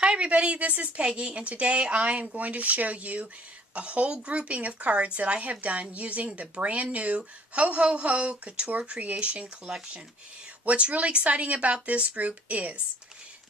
Hi everybody, this is Peggy, and today I am going to show you a whole grouping of cards that I have done using the brand new Ho Ho Ho Couture Creation Collection. What's really exciting about this group is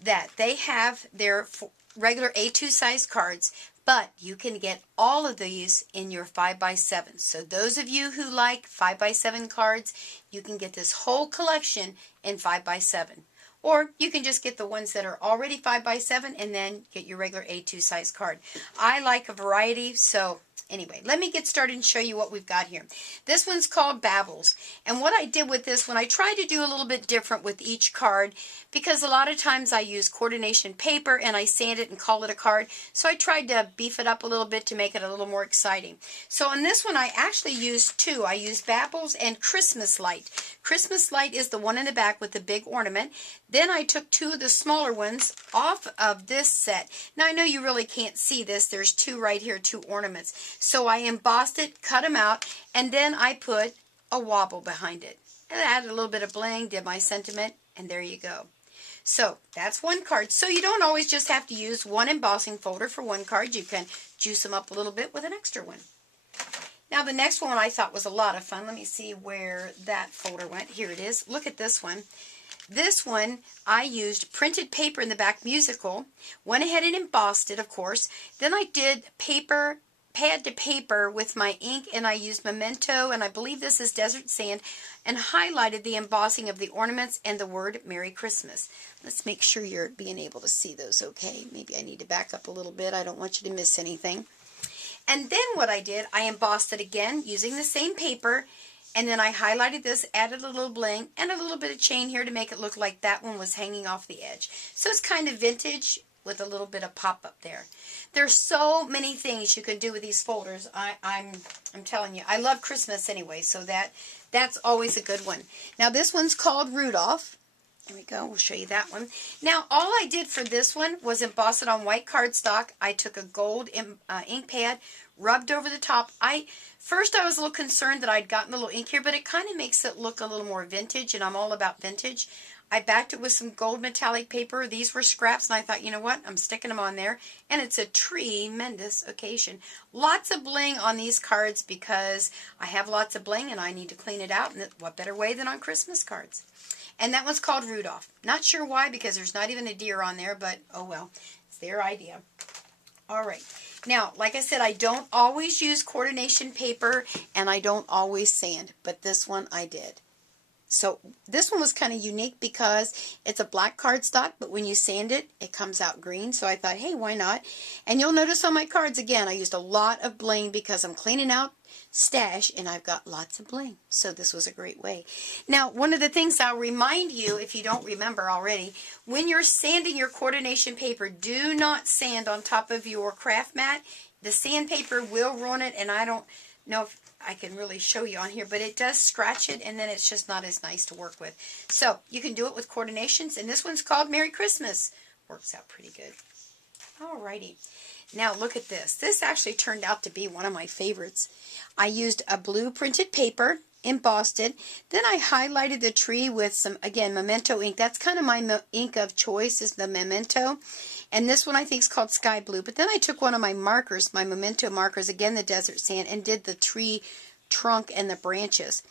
that they have their regular A2 size cards, but you can get all of these in your 5x7. So those of you who like 5x7 cards, you can get this whole collection in 5x7. Or you can just get the ones that are already 5x7 and then get your regular A2 size card. I like a variety, so anyway, let me get started and show you what we've got here. This one's called Baubles. And what I did with this one, I tried to do a little bit different with each card because a lot of times I use coordination paper and I sand it and call it a card. So I tried to beef it up a little bit to make it a little more exciting. So on this one, I actually used two. I used Baubles and Christmas Light. Christmas Light is the one in the back with the big ornament. Then I took two of the smaller ones off of this set. Now I know you really can't see this. There's two right here, two ornaments. So I embossed it, cut them out, and then I put a wobble behind it. And I added a little bit of bling, did my sentiment, and there you go. So that's one card. So you don't always just have to use one embossing folder for one card. You can juice them up a little bit with an extra one. Now the next one I thought was a lot of fun. Let me see where that folder went. Here it is. Look at this one. This one, I used printed paper in the back, musical. Went ahead and embossed it, of course. Then I did paper, pad to paper with my ink, and I used Memento, and I believe this is Desert Sand, and highlighted the embossing of the ornaments and the word Merry Christmas. Let's make sure you're being able to see those okay. Maybe I need to back up a little bit. I don't want you to miss anything. And then what I did, I embossed it again using the same paper, and then I highlighted this, added a little bling, and a little bit of chain here to make it look like that one was hanging off the edge. So it's kind of vintage with a little bit of pop up there. There's so many things you can do with these folders. I'm telling you, I love Christmas anyway, so that's always a good one. Now this one's called Rudolph. There we go. We'll show you that one. Now, all I did for this one was emboss it on white cardstock. I took a gold ink pad, rubbed over the top. First I was a little concerned that I'd gotten a little ink here, but it kind of makes it look a little more vintage, and I'm all about vintage. I backed it with some gold metallic paper. These were scraps, and I thought, you know what? I'm sticking them on there, and it's a tremendous occasion. Lots of bling on these cards because I have lots of bling, and I need to clean it out, and what better way than on Christmas cards? And that one's called Rudolph. Not sure why, because there's not even a deer on there, but oh well, it's their idea. All right. Now, like I said, I don't always use coordination paper, and I don't always sand, but this one I did. So this one was kind of unique because it's a black cardstock, but when you sand it, it comes out green. So I thought, hey, why not? And you'll notice on my cards, again, I used a lot of bling because I'm cleaning out stash and I've got lots of bling. So this was a great way. Now, one of the things I'll remind you, if you don't remember already, when you're sanding your coordination paper, do not sand on top of your craft mat. The sandpaper will ruin it, and I don't know if I can really show you on here, but it does scratch it, and then it's just not as nice to work with. So you can do it with coordinations, and this one's called Merry Christmas. Works out pretty good. Alrighty. Now look at this. This actually turned out to be one of my favorites. I used a blue printed paper, embossed it, then I highlighted the tree with some, again, Memento ink. That's kind of my ink of choice, is the Memento. And this one I think is called Sky Blue. But then I took one of my markers, my Memento markers, again the Desert Sand, and did the tree trunk and the branches.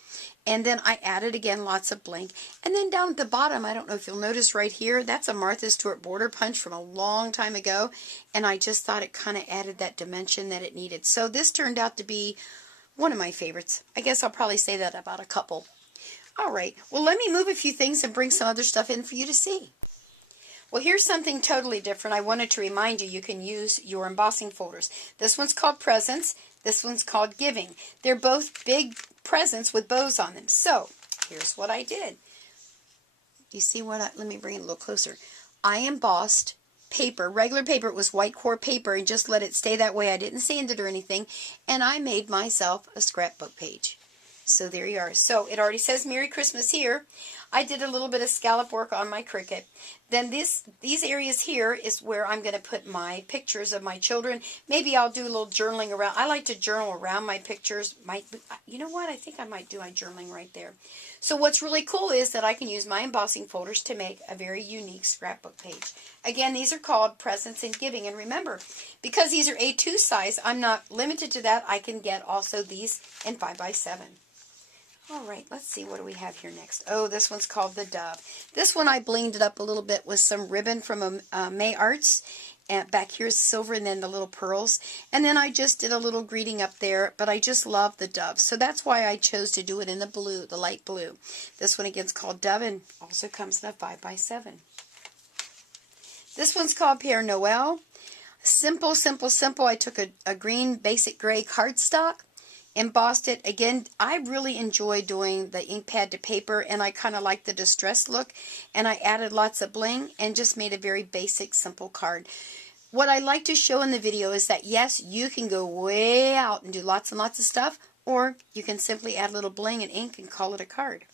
And then I added, again, lots of bling. And then down at the bottom, I don't know if you'll notice right here, that's a Martha Stewart border punch from a long time ago. And I just thought it kind of added that dimension that it needed. So this turned out to be one of my favorites. I guess I'll probably say that about a couple. All right. Well, let me move a few things and bring some other stuff in for you to see. Well, here's something totally different. I wanted to remind you, you can use your embossing folders. This one's called Presents. This one's called Giving. They're both big presents with bows on them. So, here's what I did. Do you see what let me bring it a little closer. I embossed paper, regular paper. It was white core paper, and just let it stay that way. I didn't sand it or anything. And I made myself a scrapbook page. So there you are. So it already says Merry Christmas here. I did a little bit of scallop work on my Cricut. Then these areas here is where I'm going to put my pictures of my children. Maybe I'll do a little journaling around. I like to journal around my pictures. You know what? I think I might do my journaling right there. So what's really cool is that I can use my embossing folders to make a very unique scrapbook page. Again, these are called Presents and Giving. And remember, because these are A2 size, I'm not limited to that. I can get also these in 5x7. All right, let's see, what do we have here next? Oh, this one's called the Dove. This one I blinged it up a little bit with some ribbon from May Arts. And back here is silver and then the little pearls. And then I just did a little greeting up there, but I just love the Dove. So that's why I chose to do it in the blue, the light blue. This one again is called Dove and also comes in a 5x7. This one's called Pere Noel. Simple, simple, simple. I took a green basic gray cardstock, embossed it. Again, I really enjoy doing the ink pad to paper, and I kind of like the distressed look, and I added lots of bling and just made a very basic, simple card. What I like to show in the video is that, yes, you can go way out and do lots and lots of stuff, or you can simply add a little bling and ink and call it a card.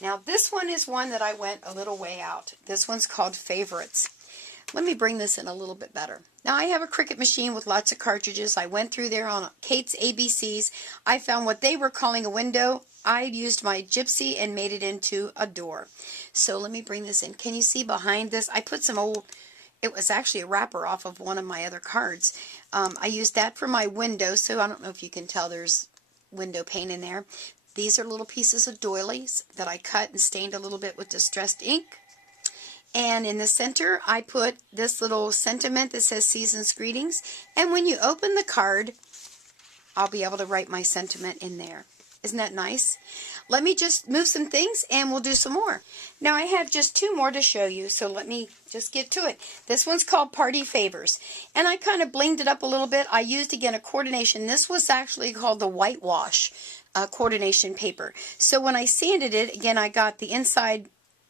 Now, this one is one that I went a little way out. This one's called Favorites. Let me bring this in a little bit better. Now, I have a Cricut machine with lots of cartridges. I went through there on Kate's ABCs. I found what they were calling a window. I used my gypsy and made it into a door. So let me bring this in. Can you see behind this? I put some old, it was actually a wrapper off of one of my other cards. I used that for my window, so I don't know if you can tell there's window pane in there. These are little pieces of doilies that I cut and stained a little bit with distressed ink. And in the center, I put this little sentiment that says Season's Greetings. And when you open the card, I'll be able to write my sentiment in there. Isn't that nice? Let me just move some things and we'll do some more. Now, I have just two more to show you, so let me just get to it. This one's called Party Favors. And I kind of blinged it up a little bit. I used, again, a coordination. This was actually called the whitewash coordination paper. So when I sanded it, again, I got the inside,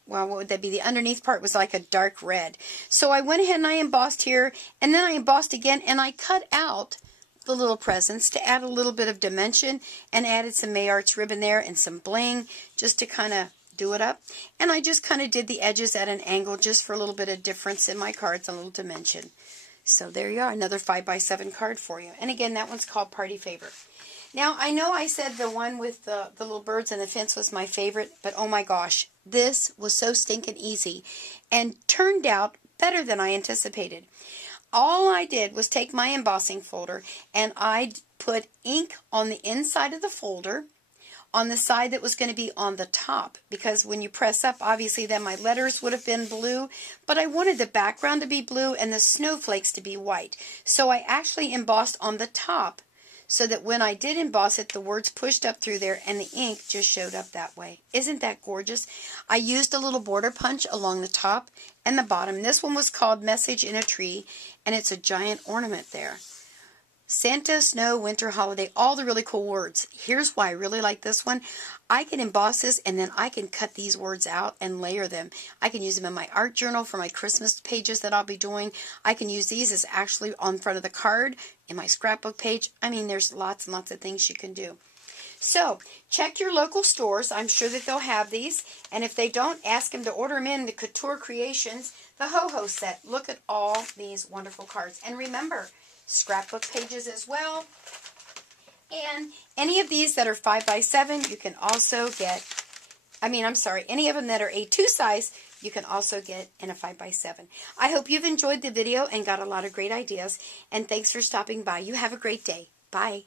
well, what would that be? The underneath part was like a dark red. So I went ahead and I embossed here, and then I embossed again, and I cut out the little presents to add a little bit of dimension, and added some May Arts ribbon there and some bling just to kind of do it up. And I just kind of did the edges at an angle just for a little bit of difference in my cards, a little dimension. So there you are, another 5x7 card for you. And again, that one's called Party Favor. Now, I know I said the one with the little birds and the fence was my favorite, but oh my gosh, this was so stinking easy and turned out better than I anticipated. All I did was take my embossing folder and I put ink on the inside of the folder on the side that was going to be on the top, because when you press up, obviously then my letters would have been blue, but I wanted the background to be blue and the snowflakes to be white. So I actually embossed on the top, so that when I did emboss it, the words pushed up through there and the ink just showed up that way. Isn't that gorgeous? I used a little border punch along the top and the bottom. This one was called Message in a Tree, and it's a giant ornament there. Santa, snow, winter, holiday, all the really cool words. Here's why I really like this one. I can emboss this and then I can cut these words out and layer them. I can use them in my art journal for my Christmas pages that I'll be doing. I can use these as actually on front of the card in my scrapbook page. I mean, there's lots and lots of things you can do. So, check your local stores. I'm sure that they'll have these. And if they don't, ask them to order them in the Couture Creations, the Ho-Ho set. Look at all these wonderful cards. And remember, scrapbook pages as well. And any of these that are 5x7, you can also get, any of them that are A2 size, you can also get in a 5x7. I hope you've enjoyed the video and got a lot of great ideas. And thanks for stopping by. You have a great day. Bye.